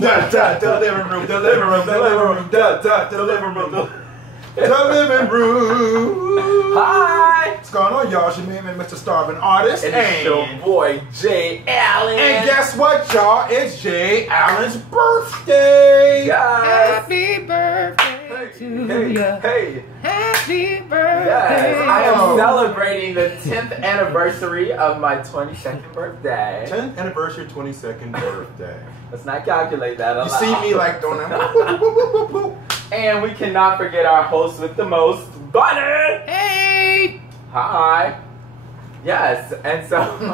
room, the living room, the living room, the living room, the living room, the living room. Hi! What's going on, y'all? It's your man, Mr. Starvin Artist. And it's your boy, Jaye Allen. And guess what, y'all? It's Jaye Allen's birthday. Yes. Happy birthday to you. Hey. Happy birthday. Yes. I am celebrating the 10th anniversary of my 22nd birthday. 10th anniversary, 22nd birthday. Let's not calculate that. You see me like doing that. And we cannot forget our host with the most, Bunny. Hey. Hi. Yes. And so, do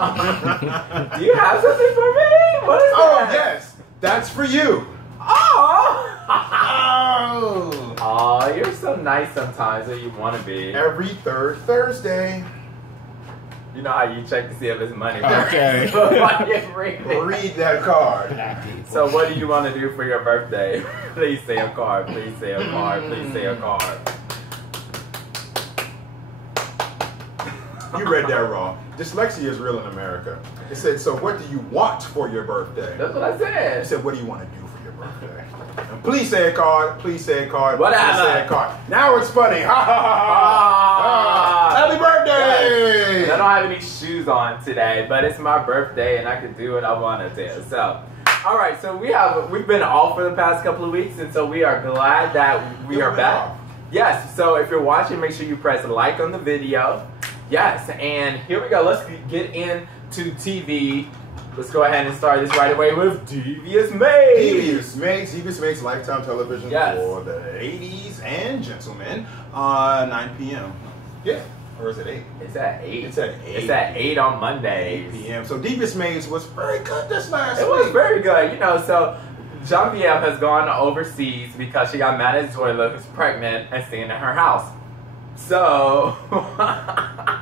you have something for me? What is Oh, that? yes. That's for you. Oh. Oh. Oh, you're so nice sometimes that you want to be. Every third Thursday. You know how you check to see if it's money. Okay. Read that card. So what do you want to do for your birthday? Please say a card. Please say a card. Please say a card. You read that wrong. Dyslexia is real in America. It said, so what do you want for your birthday? That's what I You said. said, what do you want to do for your birthday? And please say a card. Please say a card. Whatever. Please say a card. Now it's funny. Ha ha ha ha. Happy birthday! Yes. I don't have any shoes on today, but it's my birthday and I can do what I want to do. So, all right. So we've been off for the past couple of weeks, and so we are glad that we are back. Yes. So if you're watching, make sure you press like on the video. Yes. And here we go. Let's get into TV. Let's go ahead and start this right away with Devious Maids. Devious Maids, Lifetime Television for the 80s and gentlemen. 9 p.m. Yeah. Or is it 8? It's at 8. It's at 8. It's at 8 on Monday. 8 p.m. So Devious Maids was very good this last week. It was very good. You know, so Genevieve has gone overseas because she got mad at Zoila, who's pregnant and staying in her house. So,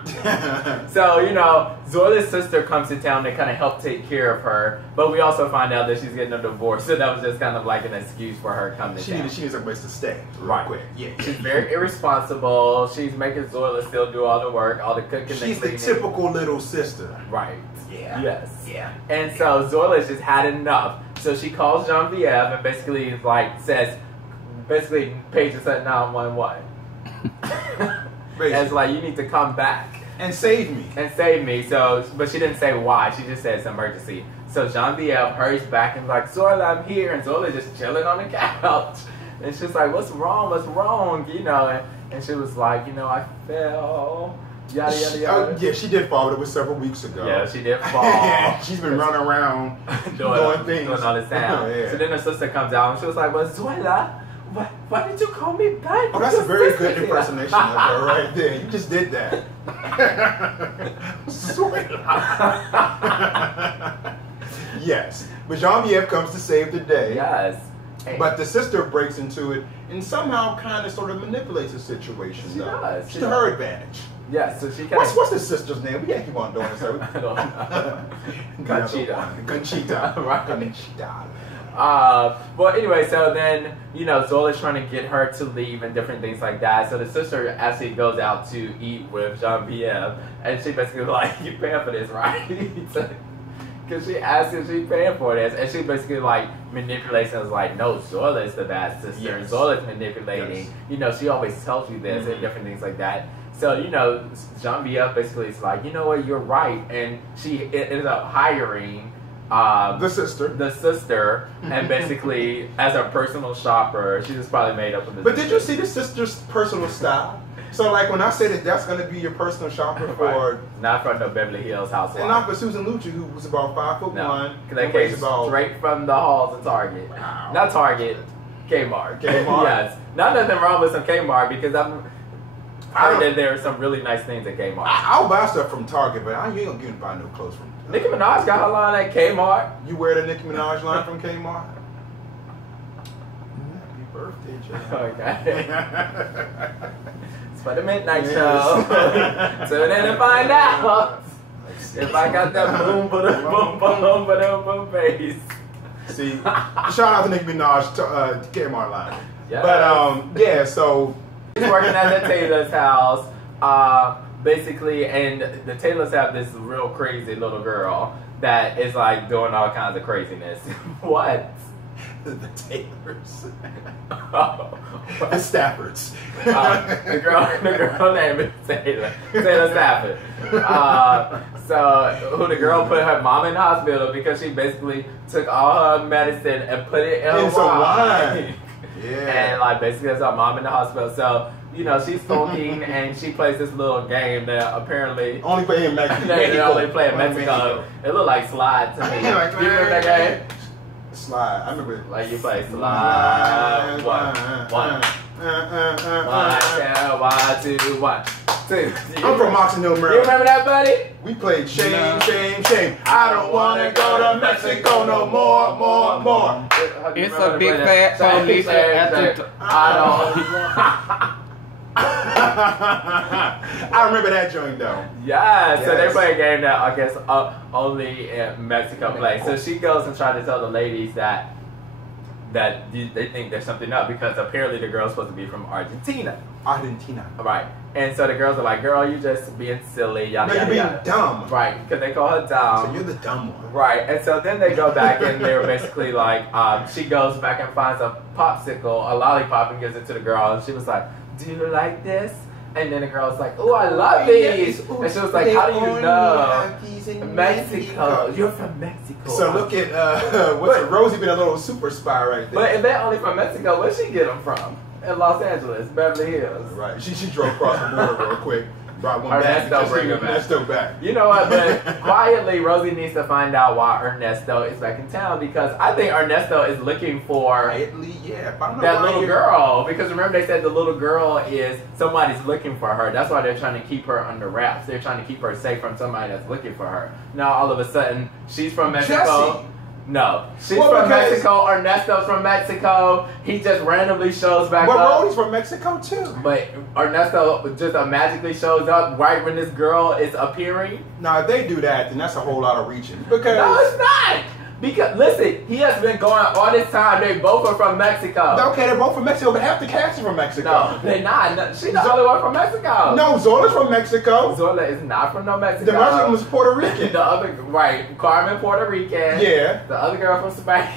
you know, Zoila's sister comes to town to kind of help take care of her, but we also find out that she's getting a divorce, so that was just kind of like an excuse for her coming to town. She needs a place to stay right quick. Yeah. She's very irresponsible. She's making Zoila still do all the work, all the cooking. She's the typical little sister. Right. Yeah. Yes. Yeah. And so Zoila's just had enough. So she calls Genevieve and basically pages at 911. And it's like, you need to come back and save me. So, but she didn't say why. She just said it's an emergency. So Genevieve hurries back and like, Zoila, I'm here. And Zoila's just chilling on the couch. And she's like, what's wrong? What's wrong? You know, and she was like, you know, I fell. Yada, yada, yada. Yeah, she did fall, but it was several weeks ago. Yeah, she did fall. She's been running around doing things. Doing all this sound. Yeah. So then her sister comes out and she was like, well, Zoila, why did you call me back? Oh, that's a very good impersonation of her right there. You just did that. Yes. But Genevieve comes to save the day. Yes. But the sister breaks into it and somehow kind of sort of manipulates the situation. She does. To her advantage. Yes, so she kind of... What's the sister's name? We can't keep on doing this. I don't know. Conchita. Right. Conchita. Well, anyway, so then, you know, Zoila's trying to get her to leave and different things like that. So the sister actually goes out to eat with Genevieve, and she basically like, you paying for this, right? Because she asked if she paying for this, and she basically like manipulates and was like, no, Zoila is the bad sister. Yes. Zola's manipulating. Yes. You know, she always tells you this and different things like that. So, you know, Genevieve basically is like, you know what, you're right. And she ends up hiring the sister, and basically as a personal shopper. She just probably made up with this. But did you see the sister's personal style? So like when I say that's going to be your personal shopper for... Right. Not from the Beverly Hills housewife. And not for Susan Lucci, who was about 5'1". No, because they came straight from the halls of Target. Wow. Not Target, Kmart. Yes. Not nothing wrong with some Kmart, because I heard that there are some really nice things at Kmart. I'll buy stuff from Target, but you ain't gonna buy no clothes from Nicki Minaj got her line at Kmart. You wear the Nicki Minaj line from Kmart? Happy birthday, Jay. Okay. It's for the midnight show. Tune in and find out if I got that boom, ba-dum, boom, boom, ba-dum, boom bass. See, shout out to Nicki Minaj Kmart line. Yeah. But yeah, so he's working at the Taylor's house. Basically, and the Taylors have this real crazy little girl that is like doing all kinds of craziness. What? The Taylors. Oh. The Staffords. The girl name is Taylor Stafford. So who the girl put her mom in the hospital because she basically took all her medicine and put it in some wine. Yeah. And like basically that's her mom in the hospital. So you know she's sulking and she plays this little game that apparently only play in Mexico. They only play in Mexico. It looked like Slide to me. Like, you remember that game? Slide. I remember. Like you play Slide. One, 2, 1, 2. I'm from Oxon Hill, Maryland. You remember that, buddy? We played Shame. I don't wanna go to Mexico no more. It's a big fat police I don't. I remember that joint though. Yeah, so they play a game that I guess only in Mexico plays. So she goes and tries to tell the ladies that they think there's something up because apparently the girl's supposed to be from Argentina. Right. And so the girls are like, girl, you just being silly. Yada, no, you're being dumb. Right, because they call her dumb. So you're the dumb one. Right, and so then they go back and they're basically like, she goes back and finds a popsicle, a lollipop, and gives it to the girl. And she was like, do you like this? And then the girl was like, oh, I love these. Ooh, and she was like, how do you know? Mexico. You're from Mexico. So look at, Rosie been a little super spy right there. But if they're only from Mexico, where'd she get them from? In Los Angeles, Beverly Hills. Right. She drove across the border real quick. Brought one Ernesto back. You know what? But quietly, Rosie needs to find out why Ernesto is back in town because I think Ernesto is looking for that little girl. Because remember, they said the little girl is somebody's looking for her. That's why they're trying to keep her under wraps. They're trying to keep her safe from somebody that's looking for her. Now, all of a sudden, she's from Mexico. Jesse. No, she's from Mexico. Ernesto's from Mexico. He just randomly shows back up. But Rhodey's from Mexico too. But Ernesto just magically shows up right when this girl is appearing. Now, if they do that, then that's a whole lot of reaching. Because no, it's not. Because listen, he has been going all this time. They both are from Mexico. Okay, they're both from Mexico, but half the cast is from Mexico. No, they're not. No, she's the only one from Mexico. No, Zola's from Mexico. Zola is not from no Mexico. The Mexican was Puerto Rican. The other, right, Carmen, Puerto Rican. Yeah. The other girl from Spain.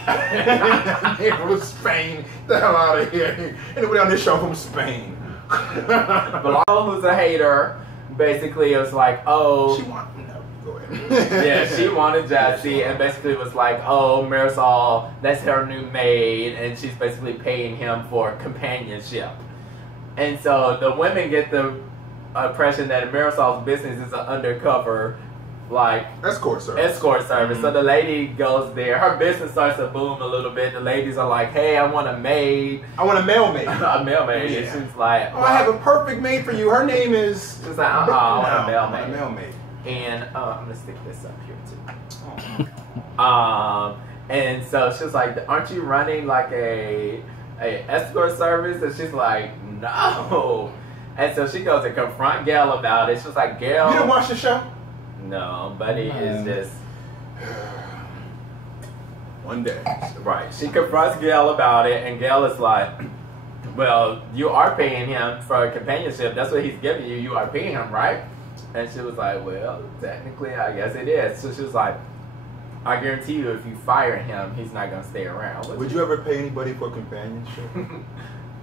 From Spain. The hell out of here. Anybody on this show from Spain? Bilal, who's a hater, basically it was like, oh. She wanted. Go ahead. Yeah, she wanted Jesse and basically was like, oh, Marisol, that's her new maid, and she's basically paying him for companionship. And so the women get the impression that Marisol's business is an undercover, like, escort service. Mm-hmm. So the lady goes there. Her business starts to boom a little bit. The ladies are like, hey, I want a maid. I want a male maid. A male maid. Yeah. And she's like, oh, I have a perfect maid for you. Her name is... She's like, I want a male maid. A male maid. And I'm gonna stick this up here too. And so she's like, aren't you running like a escort service? And she's like, no. And so she goes to confront Gail about it. She's like, Gail, you didn't watch the show? No, Buddy is just one day. Right. She confronts Gail about it, and Gail is like, well, you are paying him for companionship. That's what he's giving you. You are paying him, right? And she was like, well, technically, I guess it is. So she was like, I guarantee you, if you fire him, he's not going to stay around. Would you ever pay anybody for companionship?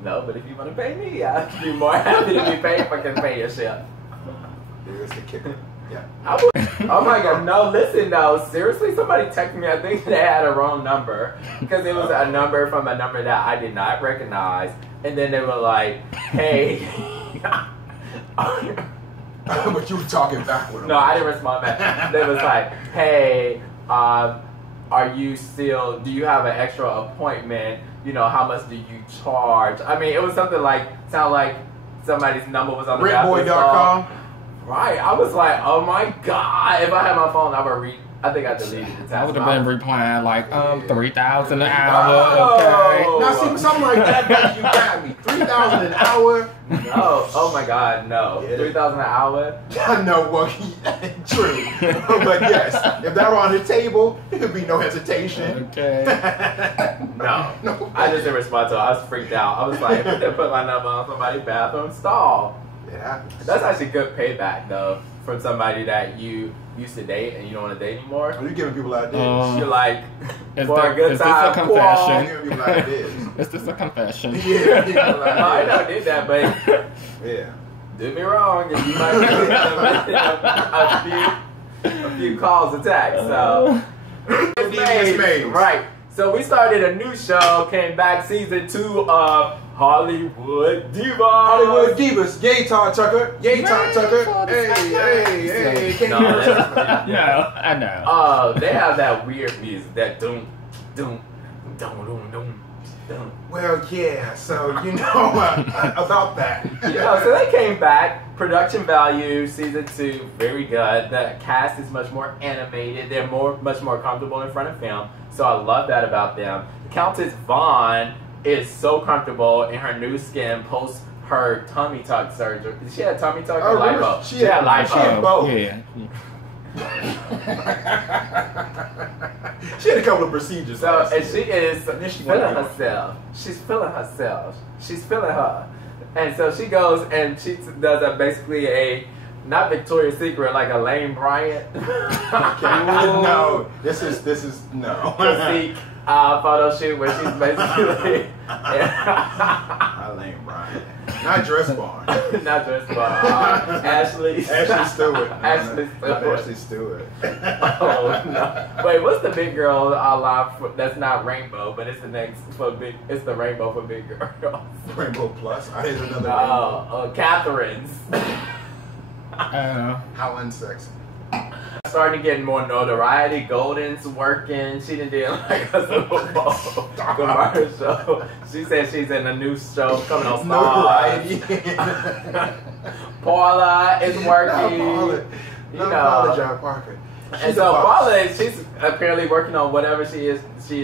No, but if you want to pay me, I'd be more happy to be paid for companionship. Here's the kicker. Yeah. Oh my God, no, listen though, seriously, somebody texted me, I think they had a wrong number, because it was a number from a number that I did not recognize, and then they were like, hey. But you were talking back with them. No, I didn't respond back. They was like, hey, are you still, do you have an extra appointment? You know, how much do you charge? I mean, it was something like, sound like somebody's number was on the Redboy.com. Right. I was like, oh my God. If I had my phone, I would read. I think I deleted the text. I would have been replying like, 3,000 an hour, okay. Now, see, something like that, you got me. 3,000 an hour? No. Oh my God, no. Yeah. 3,000 an hour? No, well, true. But yes, if that were on the table, there'd be no hesitation. Okay. No. I just didn't respond to it. I was freaked out. I was like, I put my number on somebody's bathroom stall. It happens. That's actually good payback, though. from somebody that you used to date and you don't want to date anymore? Are you giving people ideas? You're like, is for a good time, this a confession? Giving people ideas. Is this a confession? Yeah, people No, I never did that, but yeah. do me wrong, and you might get a few calls attacked. So, Maids. Right. So we started a new show. Came back season 2 of Hollywood Divas. Hollywood Divas. Yay, Todd Tucker. Yay, Todd Tucker. Hey. Can you hear us? No, I know. Oh, they have that weird music. That doom. Well, yeah, so you know about that. So they came back. Production value, season 2, very good. The cast is much more animated. They're much more comfortable in front of film. So I love that about them. Countess Vaughn is so comfortable in her new skin post her tummy tuck surgery. Did she have tummy tuck or lipo? She had lipo. She had both. Yeah. She had a couple of procedures. So, and she is feeling herself. She's feeling herself. She's feeling her. And so she goes and she does basically a, not Victoria's Secret, like a Lane Bryant. No, this is no. Physique photo shoot where she's basically Lane Bryant. Not Dress Barn. Not Dress Barn. Ashley Stewart. Ashley Stewart. Not Ashley Stewart. Oh no! Wait, what's the big girl that's not rainbow, but it's the next for big? It's the rainbow for big girls. Rainbow Plus. I had another. Catherine's. How unsexy. Starting getting more notoriety. Golden's working. She didn't do like a Super Bowl commercial. She said she's in a new show coming on Starvin. Paula is working. Paula John Parker. And so Paula, she's apparently working on whatever she is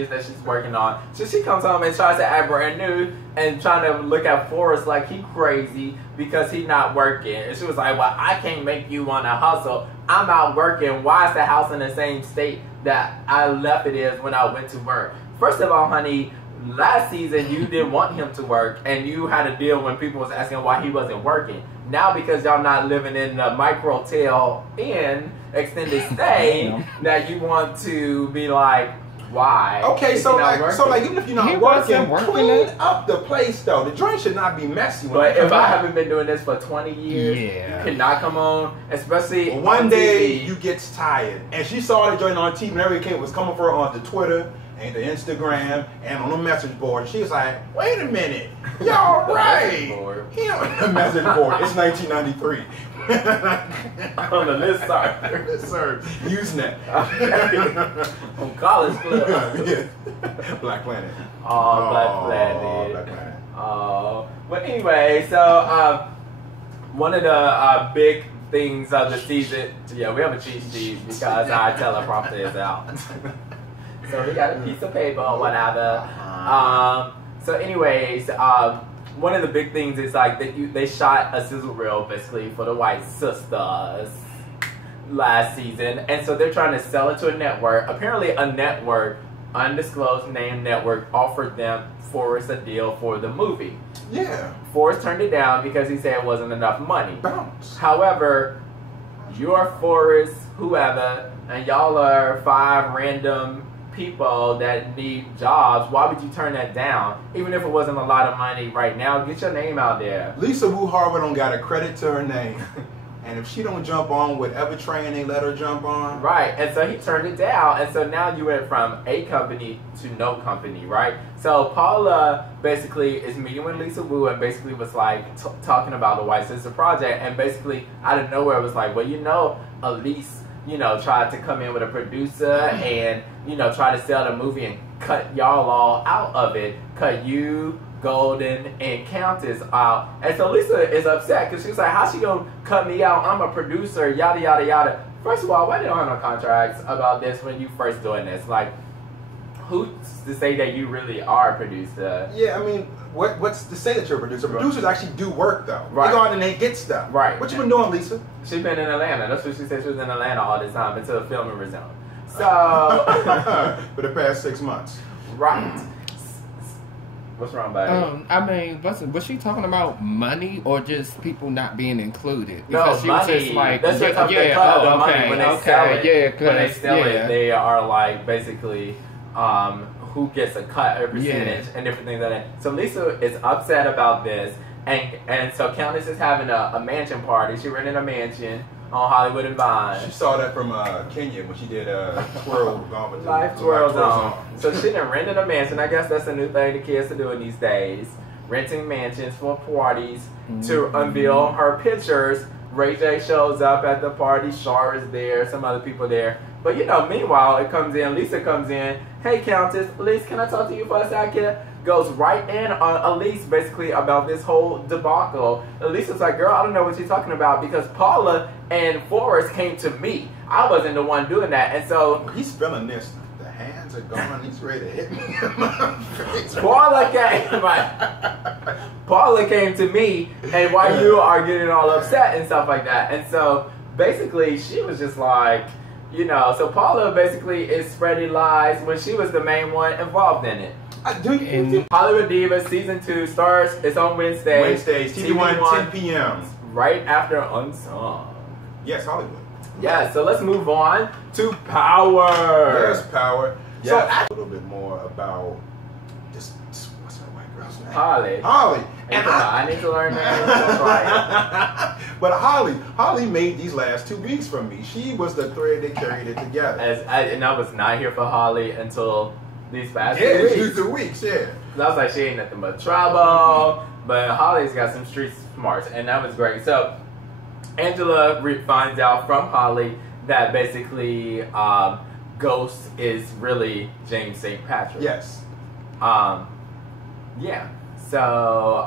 that she's working on. So she comes home and tries to act brand new and trying to look at Forrest like he crazy because he not working. And she was like, well, I can't make you want to hustle. I'm out working. Why is the house in the same state that I left it is when I went to work? First of all, honey, last season you didn't want him to work and you had a deal when people was asking why he wasn't working. Now because y'all not living in the microtel inn extended stay, that you want to be like, why? Okay, so like even if you're not working, clean up the place though. The joint should not be messy. But if I haven't been doing this for 20 years, you cannot come on, especially one day you get tired. And she saw the joint on TV and everything was coming for her on the Twitter and the Instagram and on the message board. She was like, wait a minute, y'all right. He on the message board. It's 1993. On the listserv. Usenet. On College Club. Black Planet. Oh, Black Planet. Black Planet. Oh. But anyway, so one of the big things of the season, we have a cheat sheet because our teleprompter is out. So we got a piece of paper or whatever. So anyways, one of the big things is like they shot a sizzle reel basically for the White Sisters last season, and so they're trying to sell it to a network. Apparently, a network, undisclosed name network, offered them Forrest a deal for the movie. Yeah. Forrest turned it down because he said it wasn't enough money. Bounce. However, you're Forrest, whoever, and y'all are 5 random people that need jobs. Why would you turn that down? Even if it wasn't a lot of money right now, get your name out there. Lisa Wu Harvard don't got a credit to her name. And if she don't jump on whatever train they let her jump on. Right, and so he turned it down. And so now you went from a company to no company, right? So Paula basically is meeting with Lisa Wu and basically was like talking about the White Sister Project. And basically out of nowhere was like, well, Elise, tried to come in with a producer and, try to sell the movie and cut y'all all out of it. Cut you, Golden, and Countess out. And so Lisa is upset because she's like, how's she gonna cut me out? I'm a producer, yada, yada, yada. First of all, why they don't have no contracts about this when you first doing this? Like, who's to say that you really are a producer? Yeah, I mean, what's to say that you're a producer? Producers actually do work, though. Right. They go out and they get stuff. Right. What you been doing, Lisa? She's been in Atlanta. That's what she said. She was in Atlanta all the time until filming resumed. So for the past 6 months. Right. What's wrong, buddy? I mean, was she talking about money or just people not being included? No, Because she was money. just like, That's what they cut the money when they sell it. Yeah, when they sell it, they are like basically who gets a cut or percentage and different things like that. So Lisa is upset about this, and so Countess is having a mansion party. She rented a mansion on Hollywood and Vine. She saw that from Kenya when she did Twirl Gone. Life twirls on. So she done rented a mansion. I guess that's a new thing the kids are doing these days. Renting mansions for parties to unveil her pictures. Ray J shows up at the party. Shar is there. Some other people there. But you know, meanwhile, it comes in. Lisa comes in. Hey, Countess. Elise, can I talk to you for a second? Goes right in on Elise basically about this whole debacle. Elise was like, girl, I don't know what you're talking about because Paula and Forrest came to me. I wasn't the one doing that. And so he's feeling this. The hands are gone. He's ready to hit me. Paula came to me, and while you are getting all upset and stuff like that. And so basically she was just like, you know, so Paula basically is spreading lies when she was the main one involved in it. Hollywood Divas Season 2 starts. It's on Wednesday. Wednesdays, TV1, 10 p.m. Right after Unsung. Yes, Hollywood. Yeah, so let's move on to Power. Yes, Power. Yes. So a little bit more about this. What's that white girl's name? Holly. Holly. And I need to learn that. But Holly made these last 2 weeks for me. She was the thread that carried it together. And I was not here for Holly until these past 2 weeks. Yeah, 2 weeks, yeah. I was like, she ain't nothing but trouble. But Holly's got some street smarts, and that was great. So Angela finds out from Holly that basically Ghost is really James St. Patrick. Yes. Yeah. So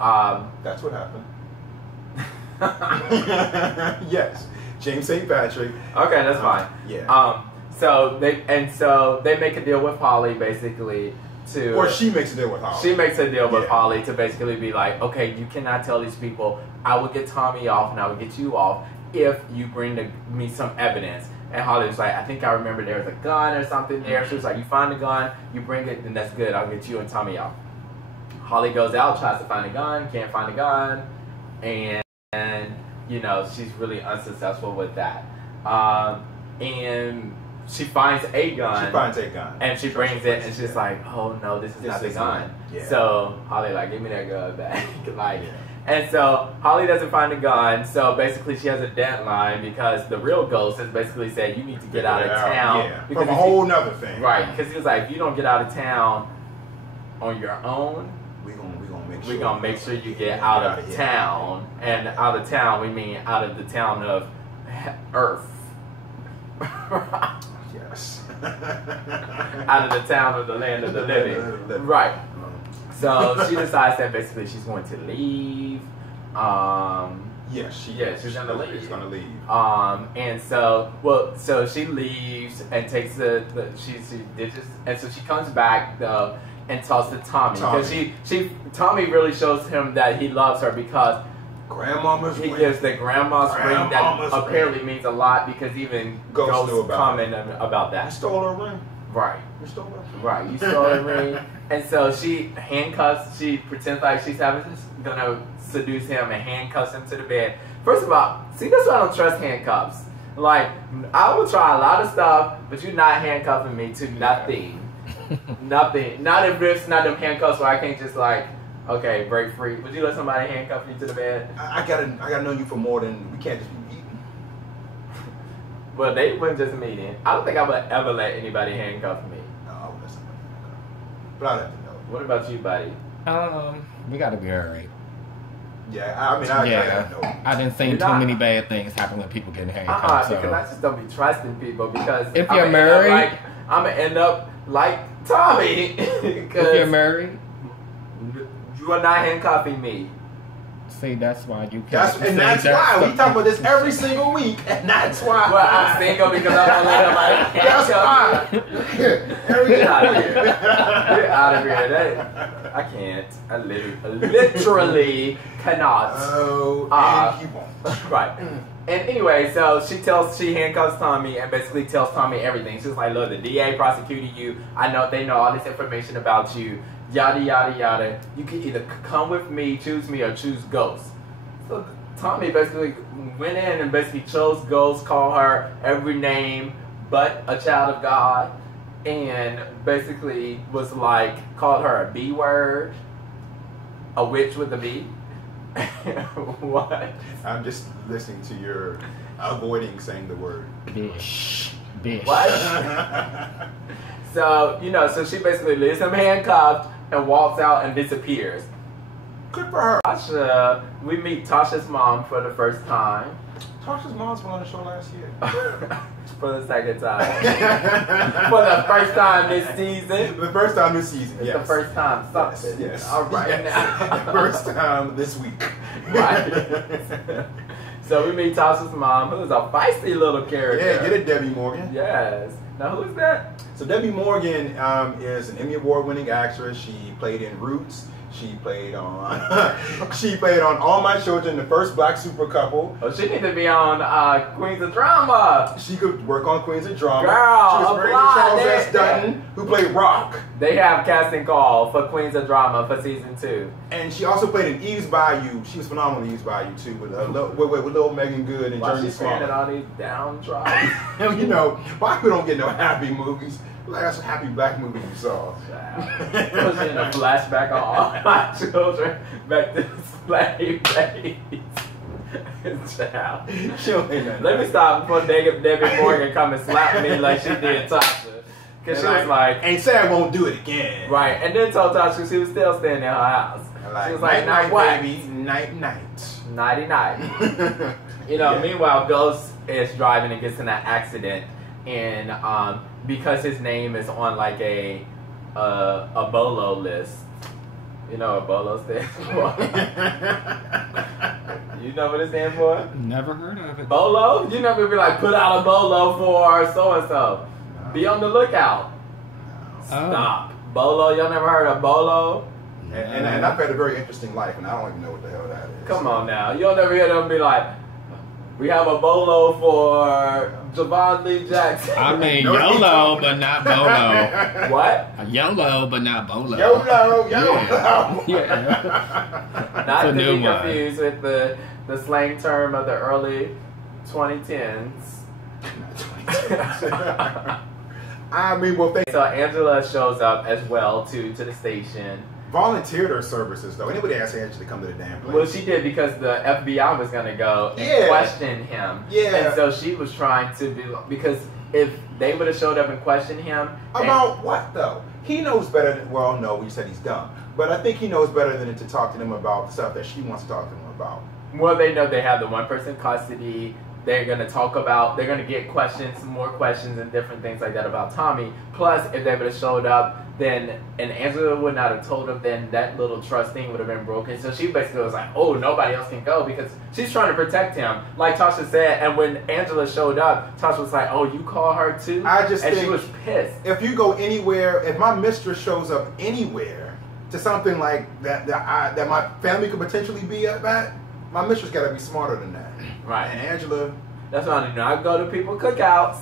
that's what happened. Yes, James St. Patrick. Okay, that's fine. Yeah. So they make a deal with Holly basically to. Or she makes a deal with Holly. She makes a deal with Holly to basically be like, okay, you cannot tell these people. I will get Tommy off and I will get you off if you bring me some evidence. And Holly was like, I think I remember there was a gun or something there. She was like, you find the gun, you bring it, then that's good. I'll get you and Tommy off. Holly goes out, tries to find a gun, can't find a gun, and you know, she's really unsuccessful with that. And she finds a gun. She finds a gun. And she brings it, and she's like, oh no, this is not the gun. Yeah. So Holly like, give me that gun back. Like, and so Holly doesn't find a gun, so basically she has a deadline because the real Ghost has basically said, you need to get out of town. Yeah, from a whole nother thing. Right, because he was like, if you don't get out of town on your own, we're gonna make sure you get out of town. And out of town, we mean out of the town of Earth. Yes. Out of the town of the land of the living. Right. So she decides that basically she's going to leave. Yes, she's gonna leave. She's gonna leave. And so she leaves and takes she ditches, and so she comes back though and talks to Tommy because Tommy really shows him that he loves her because Grandmama's ring. He gives the grandma's ring that apparently means a lot because even Ghost comment about that. You stole her ring. Right. You stole her ring. Right. You stole her ring. And so she handcuffs, she pretends like she's gonna seduce him and handcuffs him to the bed. First of all, see, that's why I don't trust handcuffs. Like, I will try a lot of stuff, but you're not handcuffing me to nothing. Nothing. Not if it's not them handcuffs where I can't just like, okay, break free. Would you let somebody handcuff you to the bed? I gotta know you for more than, we can't just be meeting. Well, they wouldn't just meeting. I don't think I would ever let anybody handcuff me. No, I would let somebody handcuff. But I'd have to know. What about you, buddy? We gotta be alright. Yeah, I mean, I gotta know. I didn't see too many bad things happen when people getting handcuffed. Because I just don't be trusting people because if you're married, I'm gonna end up like Tommy. If you're married, you are not handcuffing me. See, that's why you can't. That's why we talk about this every single week, and that's why. Well, I'm single because I don't let nobody handcuff me. Get out of here! Get out of here! I can't. I literally cannot. Oh, and you won't. Right. And anyway, so she handcuffs Tommy and basically tells Tommy everything. She's like, look, the DA prosecuted you. I know they know all this information about you. Yada, yada, yada. You can either come with me, or choose Ghost. So Tommy basically went in and basically chose Ghost, called her every name but a child of God. And basically was like, called her a B word. A witch with a B. What? I'm just listening to your avoiding saying the word. Bish. What? So, so she basically leaves him handcuffed and walks out and disappears. Good for her. Tasha, we meet Tasha's mom for the first time. Tasha's mom's been on the show last year. For the second time. For the first time this season. The first time this season, It's yes. the first time something. Yes. All right. Yes. The first time this week. Right. So we meet Tasha's mom, who's a feisty little character. Yeah, get it, Debbie Morgan. Yes. Now, who's that? So Debbie Morgan is an Emmy Award-winning actress. She played in Roots. She played on All My Children, the first black super couple. Oh, she needs to be on Queens of Drama. She could work on Queens of Drama. Girl, she was married to Charles S. Dutton, who played Rock. They have casting call for Queens of Drama for season 2. And she also played in Eve's Bayou. She was phenomenal in Eve's Bayou too, with little Megan Good and Journey Small. Why all these downtrodden? Why we don't get no happy movies? Last happy black movie you saw. Was in a flashback of all my children back to slave days. Child. Let me stop before Debbie Morgan come and slap me like she did Tasha. Because she was like, ain't say I won't do it again. Right, and then told Tasha she was still staying in her house. She was like, night, what? baby, night. Nighty night. Meanwhile, Ghost is driving and gets in an accident, and because his name is on like a BOLO list. You know what BOLO stands for? You know what it stands for? Never heard of it. BOLO? You never be like, put out a BOLO for so and so. Be on the lookout. Stop. BOLO, y'all never heard of BOLO? And I've had a very interesting life, and I don't even know what the hell that is. Come on now. You'll never hear them be like, we have a BOLO for Javon Lee Jackson. I mean, YOLO, but not BOLO. What? YOLO, but not BOLO. YOLO. Yeah. Not to new be one. confused with the slang term of the early 2010s. I mean, well, So Angela shows up as well to the station. volunteered her services, though. Anybody asked Angela to come to the damn place? Well, she did because the FBI was going to go and question him. Yeah. And so she was trying to be, because if they would have showed up and questioned him. About what, though? He knows better than, well, no, we said he's dumb. But I think he knows better than to talk to them about the stuff that she wants to talk to them about. Well, they know they have the one person custody. They're going to get questions, more questions and different things like that about Tommy. Plus, if they would have showed up, then, and Angela would not have told them, then that little trust thing would have been broken. So she basically was like, oh, nobody else can go because she's trying to protect him. Like Tasha said, and when Angela showed up, Tasha was like, oh, you call her too? And she was pissed. If you go anywhere, if my mistress shows up anywhere to something like that my family could potentially be at, my mistress got to be smarter than that. Right. And Angela... That's why I do not go to people's cookouts.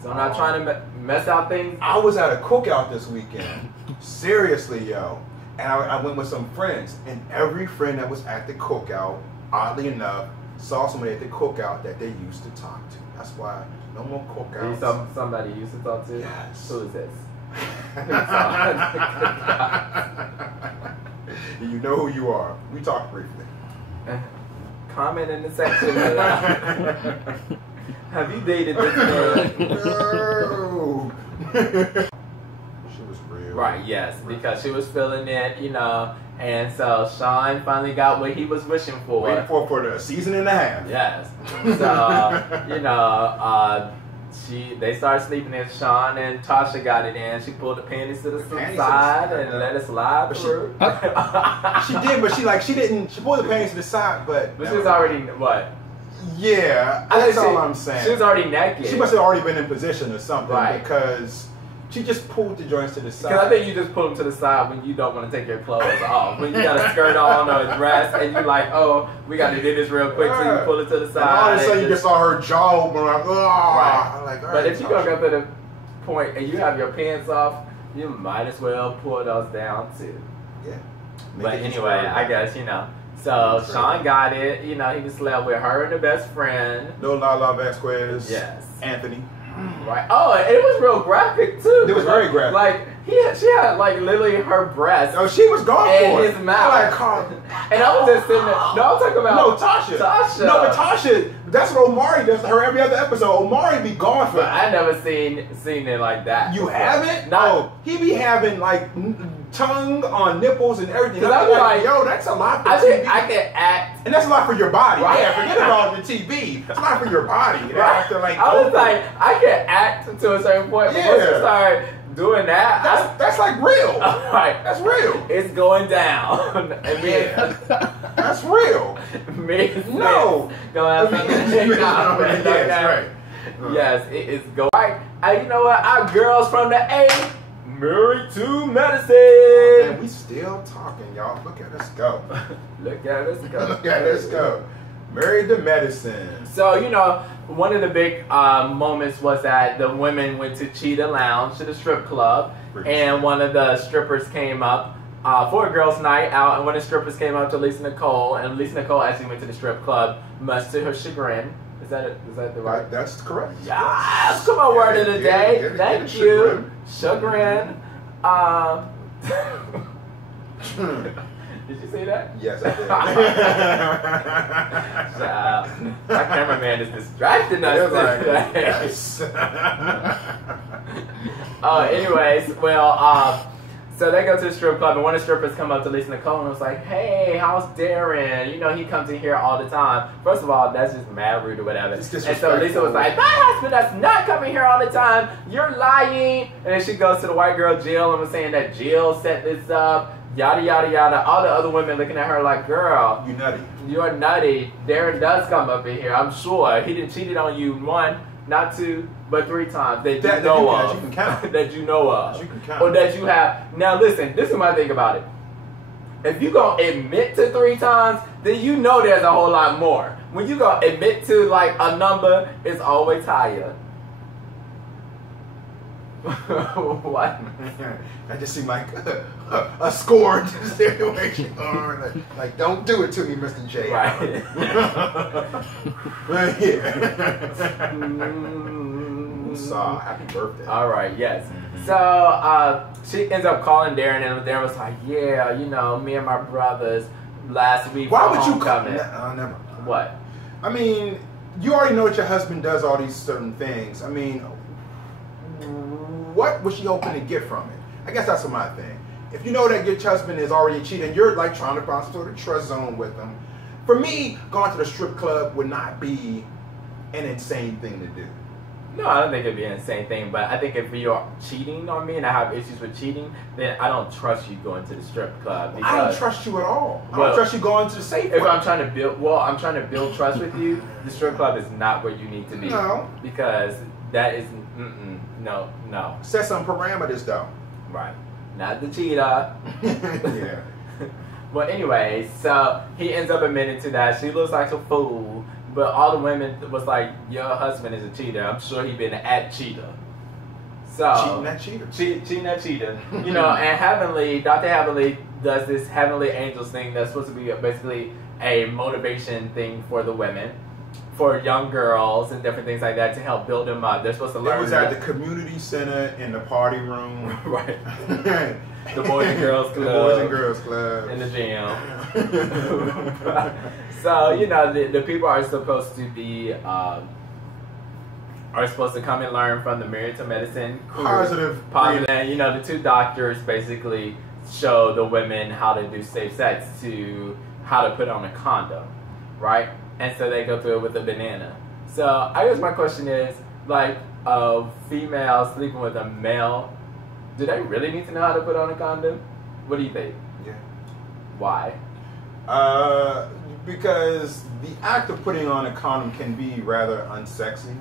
So I'm not trying to mess out things. I was at a cookout this weekend. Seriously, yo. And I went with some friends. And every friend that was at the cookout, oddly enough, saw somebody at the cookout that they used to talk to. That's why no more cookouts. Somebody you used to talk to? Yes. Who is this? You know who you are. We talked briefly. Comment in the section. Have you dated this girl? No. She was real. Right, yes, because she was feeling it, and so Sean finally got what he was wishing for. Waiting for the season and a half. Yes. So, they started sleeping in. Sean and Tasha got it in. She pulled the panties to the side and let it slide through. She did, but she didn't. She pulled the panties to the side, but she was already what? Yeah, that's all I'm saying. She was already naked. She must have already been in position or something, right? Because She just pulled the joints to the side. Because I think you just pull them to the side when you don't want to take your clothes off. When you got a skirt on or a dress and you like, oh, we got to do this real quick, so you pull it to the side. And all of a sudden you just saw her jaw open, like, oh. Right. I'm like, all but right, if you don't go to the point and you have your pants off, you might as well pull those down too. Yeah. But anyway, I guess, you know. So Sean got it. You know, he was slept with her and the best friend. No Lala Vasquez. Yes. Anthony. Right. Oh, and it was real graphic too. It was very graphic. Like she had like literally her breast. Oh, she was gone and for it. his mouth. And I was just sitting there. No, I'm talking about Tasha. Tasha. No, but Tasha. That's what Omari does to her every other episode. Omari be gone for But it. I never seen it like that. You haven't? No. He be having like tongue on nipples and everything. I I'm was like, like, yo, that's a lot for I TV. think I can act. And that's a lot for your body. Right. Yeah, forget about the TV. That's not for your body. You Right. have to like. I was like, I can act to a certain point, but once you start doing that, that's like real. Right. That's real. It's going down. And That's real. No. Yes, right. Yes, it is going. Right. You know what? Our girls from the A, married to medicine. Oh, man, we still talking, y'all. Look at us go. Look at us go. Look at us go. Married to medicine. So, you know, one of the big moments was that the women went to Cheetah Lounge, to the strip club, and one of the strippers came up for a girls' night out, and one of the strippers came up to Lisa Nicole, and Lisa Nicole actually went to the strip club, much to her chagrin. Is that the right? That's correct. Yes! Come on, word of the day. Thank you. Chagrin. Did you say that? Yes, I did. My cameraman is distracting us today. Yes. Anyways, well, so they go to the strip club, and one of the strippers come up to Lisa Nicole and was like, "Hey, how's Darren? You know, he comes in here all the time." First of all, that's just mad rude or whatever. And so Lisa was like, "My husband does not come in here all the time. You're lying." And then she goes to the white girl Jill and was saying that Jill set this up. Yada yada yada. All the other women looking at her like, "Girl, you nutty. You're nutty. Darren does come up in here. I'm sure he didn't cheated on you 1, not 2, but 3 times that you know of. That you can count. That you know of. That you can count. Or that you have. Now listen, this is my thing about it. If you gonna admit to 3 times, then you know there's a whole lot more. When you gonna admit to like a number, it's always higher. What? That just seemed like a scorned situation. Like, don't do it to me, Mr. J. Right. So, happy birthday. All right, yes. So she ends up calling Darren, and Darren was like, "Yeah, you know, me and my brothers last week." Why would you call? Never. What? I mean, you already know that your husband does all these certain things. I mean, what was she hoping to get from it? I guess that's my thing. If you know that your husband is already cheating, you're like trying to find sort of trust zone with him. For me, going to the strip club would not be an insane thing to do. No, I don't think it'd be an insane thing, but I think if you're cheating on me and I have issues with cheating, then I don't trust you going to the strip club. I don't trust you at all. I don't trust you going to the Safeway. If I'm trying to build trust with you, the strip club is not where you need to be. No. Because that is, no. Set some parameters though. Right. Not the cheetah. Yeah. Well, anyway, so he ends up admitting to that. She looks like a fool. But all the women was like, your husband is a cheater. I'm sure he been at cheetah. So cheating that cheater. Cheating that cheater. You know, and Dr. Heavenly does this Heavenly Angels thing that's supposed to be basically a motivation thing for the women, for young girls and different things like that to help build them up. They're supposed to learn. It was at the community center in the party room. Right. The Boys and Girls Club. The Boys and Girls Club. In the gym. So, you know, the people are supposed to be, are supposed to come and learn from the Married to Medicine crew. Positive. And, you know, the 2 doctors basically show the women how to do safe sex to how to put on a condom, right? And so they go through it with a banana. So I guess my question is, like, a female sleeping with a male, do they really need to know how to put on a condom? What do you think? Yeah. Why? Because the act of putting on a condom can be rather unsexy.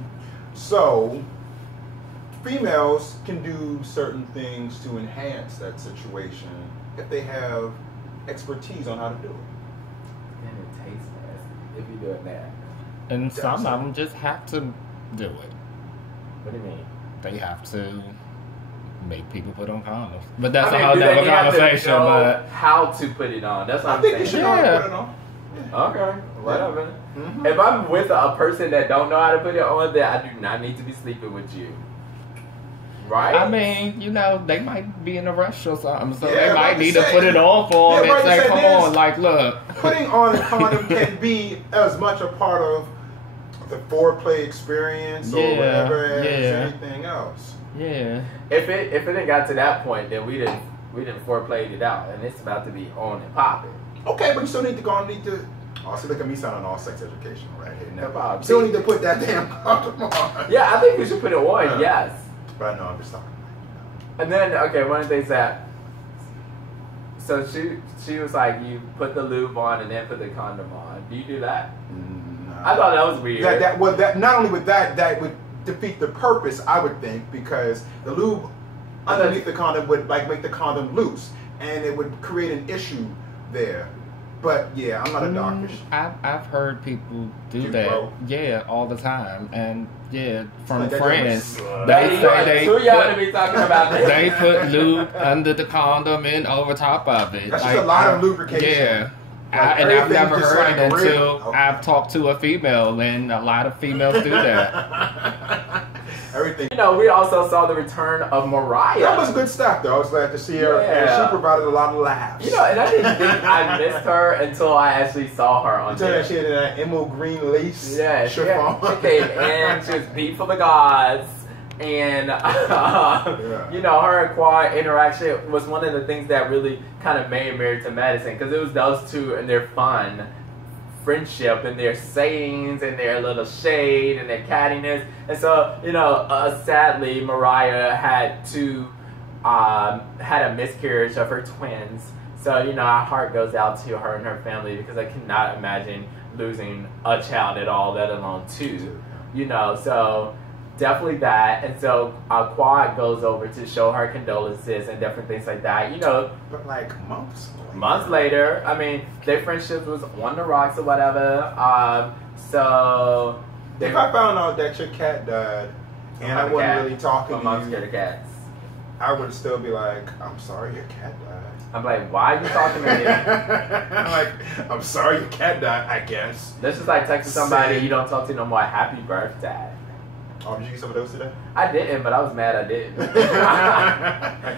So, females can do certain things to enhance that situation if they have expertise on how to do it. And it tastes nasty if you do it now. And some of them just have to do it. What do you mean? They have to make people put on condoms. But that's I mean, a whole do they other have to conversation. know But how to put it on? That's what I I'm think saying. you should know how to put it on. Okay, whatever. Mm-hmm. If I'm with a person that don't know how to put it on, then I do not need to be sleeping with you. Right? I mean, you know, they might be in a rush or something, so Yeah, they might like need you to said. put it on for them Yeah, and like you say, said, come there's- on, like, look. Putting on a condom can be as much a part of the foreplay experience or Yeah, whatever as yeah. anything else. Yeah. If it didn't got to that point, then we didn't foreplayed it out, and it's about to be on and popping. Okay, but you still need to oh, see, look at me sounding all sex educational right here now. Come on, You still need to put that damn condom on. Yeah, I think we should put it on. Yes. But no, I'm just talking. And then okay, one of the things that so she was like, you put the lube on and then put the condom on. Do you do that? No. I thought that was weird. That not only with that would defeat the purpose, I would think, because the lube underneath the condom would like make the condom loose, and it would create an issue there. But yeah, I'm not a doctor. I've heard people do You that. broke? Yeah, all the time. And yeah, from Like that friends. joke They say Who y'all to they be talking about this? they put lube under the condom and over top of it. That's just a lot of lubrication. Yeah. Like, And I've everything never just heard it like until real. Okay. I've talked to a female, and a lot of females do that. Everything. You know, we also saw the return of Mariah. That was good stuff, though. I was glad to see her, and Yeah. she provided a lot of laughs. You know, and I didn't think I missed her until I actually saw her on you tell there. that she had that emerald green lace Yeah, chiffon. she came in, she was beat for the gods, and you know, her and Quad interaction was one of the things that really kind of made Married to Medicine, because it was those two and their fun friendship and their sayings and their little shade and their cattiness. And so, you know, sadly, Mariah had a miscarriage of her twins. So, you know, our heart goes out to her and her family, because I cannot imagine losing a child at all, let alone two. You know, so definitely that. And so Quad goes over to show her condolences and different things like that. You know, But like months later, I mean, their friendship was on the rocks or whatever. So If I found out that your cat died and I wasn't really talking my mom's to scared you, of cats. I would still be like, I'm sorry your cat died. I'm like, why are you talking to me? I'm like, I'm sorry your cat died, I guess. That's just like texting somebody you don't talk to no more, happy birthday. Oh, did you get some of those today? I didn't, but I was mad I didn't.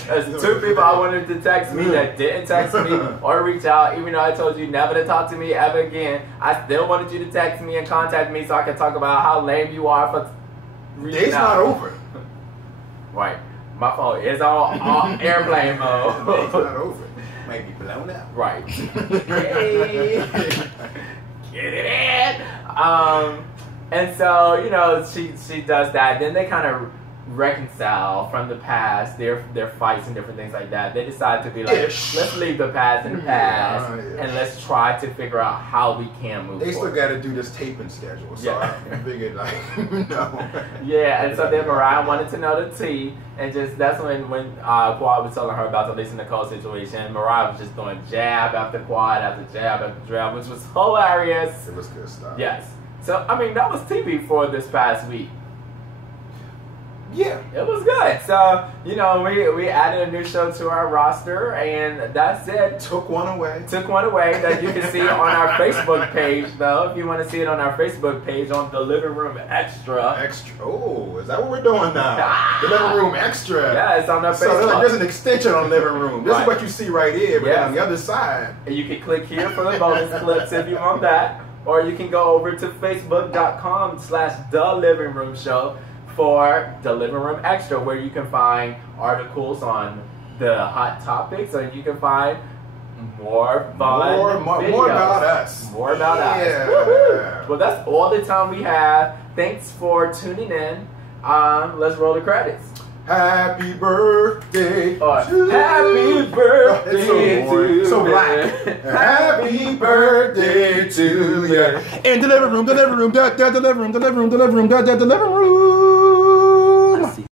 There's two people I wanted to text me that didn't text me or reach out, even though I told you never to talk to me ever again. I still wanted you to text me and contact me so I could talk about how lame you are for reaching Day's out. not over. Right. My phone is on airplane Day's mode. not over. Might be blown up. Right. Hey. Get it in. And so, you know, she does that. Then they kind of reconcile from the past, their fights and different things like that. They decide to be like, let's leave the past in the past, and let's try to figure out how we can move They still forward. got to do this taping schedule, so Yeah. I figured like, no. Yeah, and so then Mariah wanted to know the tea, and just that's when Quad was telling her about the Lisa Nicole situation. Mariah was just doing jab after Quad after jab after jab, which was hilarious. It was good stuff. Yes. So, I mean, that was TV for this past week. Yeah. It was good. So, you know, we added a new show to our roster, and that's it. Took one away. Took one away that you can see on our Facebook page, though. If you want to see it on our Facebook page on the Living Room Extra. Extra. Oh, is that what we're doing now? The living room extra. Yeah, it's on our So Facebook. there's an extension on living room. This Right. is what you see right here, but Yes. then on the other side. And you can click here for the bonus clips if you want that. Or you can go over to facebook.com/The Living Room Show for The Living Room Extra, where you can find articles on the hot topics, or you can find more fun More videos. about us. More about us. Yeah. Woohoo! Well, that's all the time we have. Thanks for tuning in. Let's roll the credits. Happy birthday to Happy birthday It's so boring. to So black. Happy birthday to you. In the living room, the living room, the living room, the living room, the living room.